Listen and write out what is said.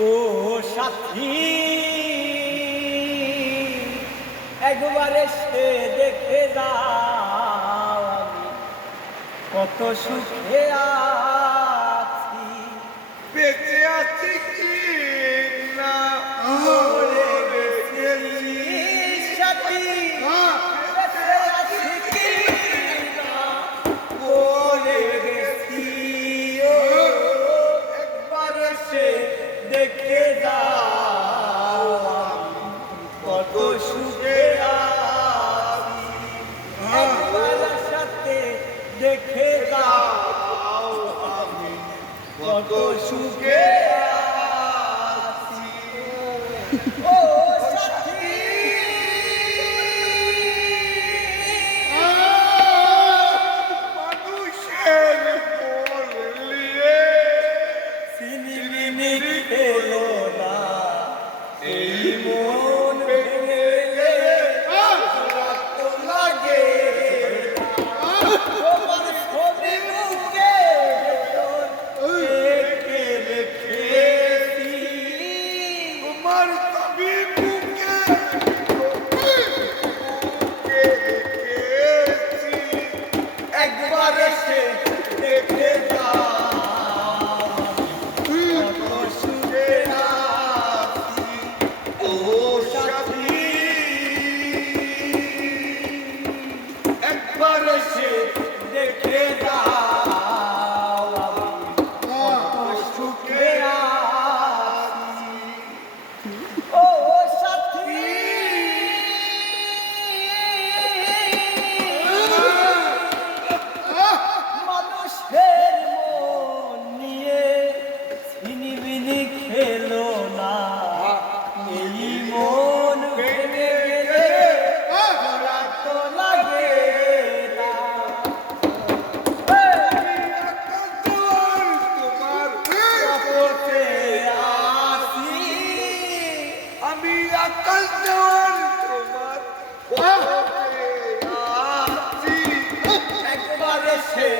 ও সাথী একবার এসে দেখে দাও আমি কত সুখে আছি। বেঁচে আছি কি না মরে গেছি সাথী, বেঁচে আছি কি না মরে গেছি। ও একবার এসে দেখে দাও আমি কত সুখে আছি। একবার সাথে দেখে দাও আমি কত সুখে আছি। ও সাথী মানুষের মন নিয়ে সিনিমিনি খেলো না এই মন ভেঙে গেলে রক্ত লাগে না। তোমার ছবি বুকে রেখে রেখেছি। তোমার ছবি বুকে রেখেছি। একবার এসে দেখে যাও কত সুখে আছি। ও সাথী একবার এসে দেখে যাও আমি কত সুখে আছি। ও সাথী মানুষের মন নিয়ে ছিনিমিনি খেলো না এই মন ভেঙে গেলে জোড়া তো লাগে না। তোমার কাপড়ে আসি আমি আকাশ দেওয়ার তোমার একবার এসে